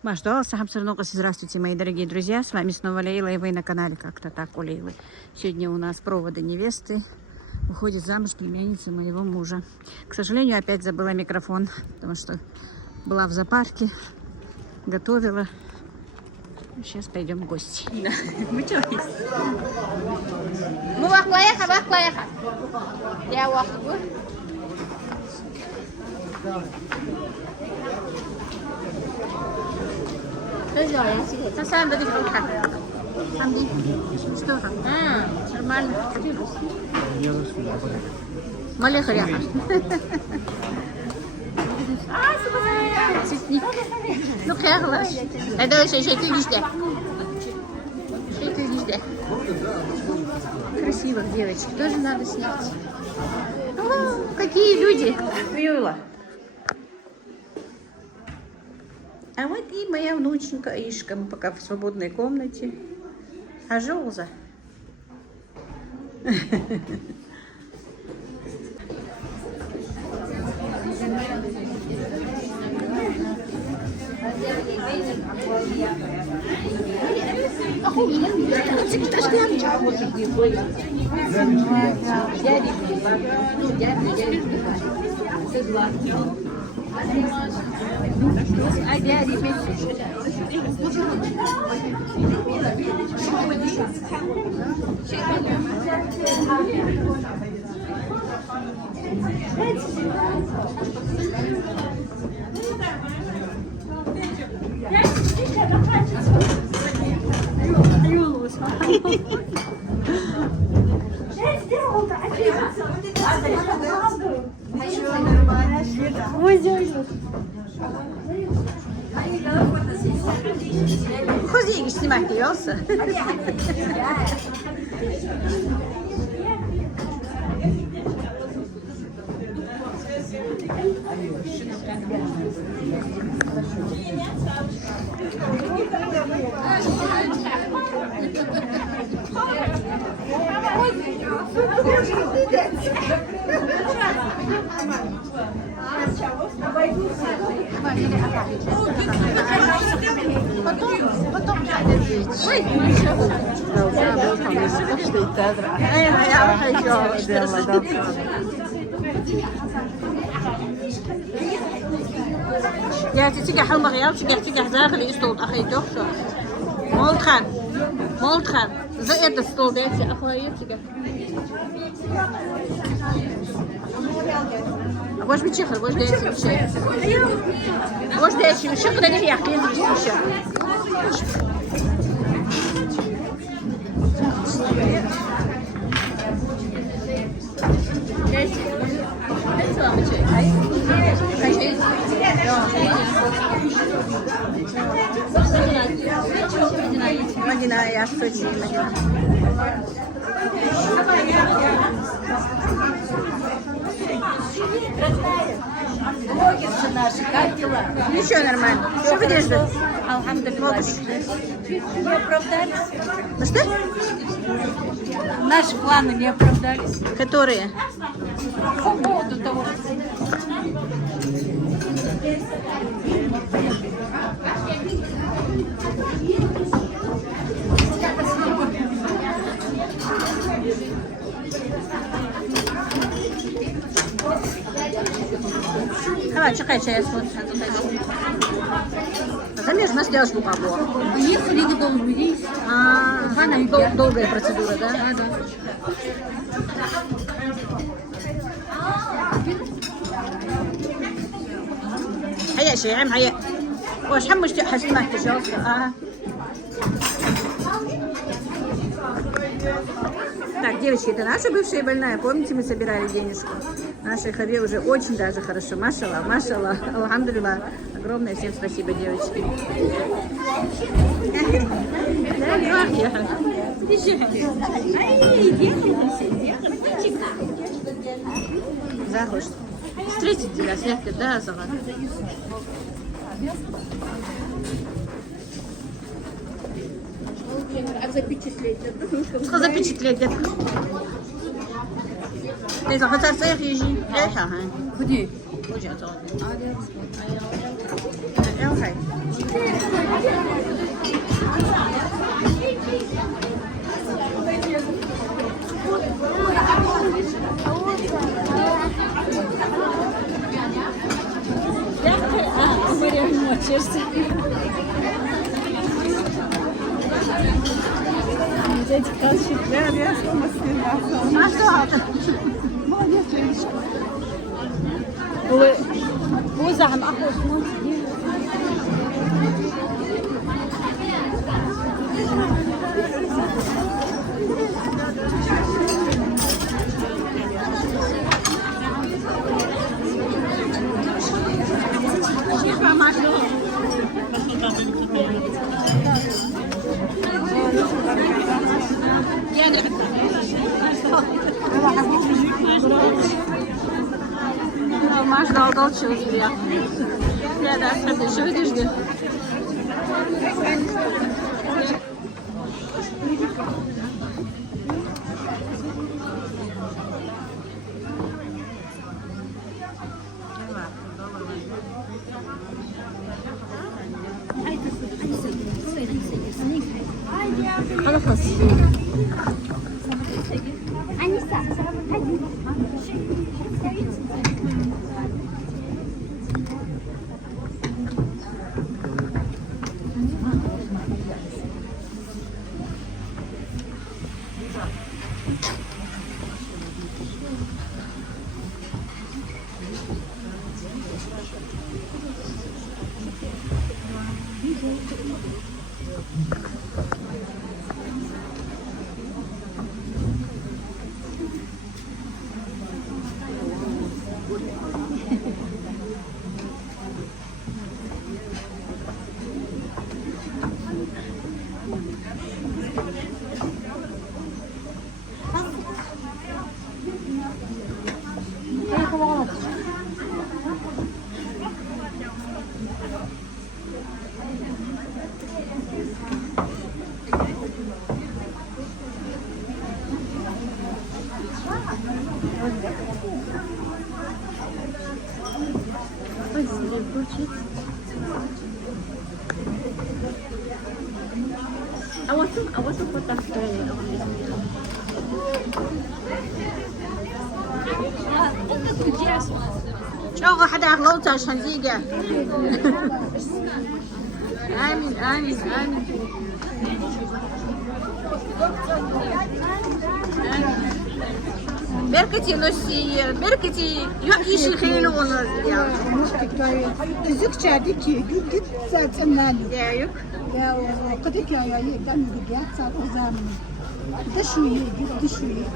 Дождался, здравствуйте, мои дорогие друзья, с вами снова Лейла, и вы на канале Как-то так у Лейлы. Сегодня у нас проводы невесты, выходит замуж племянница моего мужа. К сожалению, опять забыла микрофон, потому что была в зоопарке, готовила. Сейчас пойдем в гости. Да. Мы что есть? Ты сам дадишь как? Сам ди. Что там? Нормально. Малеха ряха. Цветник. Ну, кэглаш. Это еще везде. Везде. Красиво, девочки. Тоже надо снять. О, какие люди. Юла. А вот и моя внученька Ишка. Мы пока в свободной комнате. А Жолза. Хозяйки снимать девался. Потом يا تيجي حلمة غياب تيجي حزاغ اللي يستوط أخي دوخشة مولد خان زي الستول ديتي أخويا تيجي واش بتشخر واش دايتي بشي واش دايتي وش قدر هي يحكي بشي Мадина, я что тебе, Мадина? Блогерши наши, как дела? Ничего, нормально. Что будешь ждать? Алхамдулилlah. Не оправдались? Ну что? Наши планы не оправдались. Которые? По поводу того. Давай, чекай, я смотрю. Замеж нас делаешь в Пабо. Уехали к дому, видишь? Долгая процедура, да? Да. هيا شيء هيا واش حمش حسمه تجاوز Так, девочки, это наша бывшая больная. Помните, мы собирали денежку? Нашей Хаве уже очень даже хорошо. Машаллах, машаллах. Алхамдулилlah. Огромное всем спасибо, девочки. Захуш. Встретить тебя, слегка, да, Зага? запечатлеть. إذا خطر صيف يجي إيش هاي؟ Куда? وجهة. إيه هاي. Cheers. Дядя Калчик. А что это? وزعم أخو اسمه Маш долголчилась, бля. Да, смотри, что видишь, да? خلاص أوصل فتح شوفوا حدا غلطة عشان زيقة. آمين آمين آمين. Беркати носи, беркати иши хейлуна сделал. Üzükçədir ki, git zaten Ya yok. ya o kadar ki ya kan gidiyat sa uzamını. Düşüyor, düşüyor.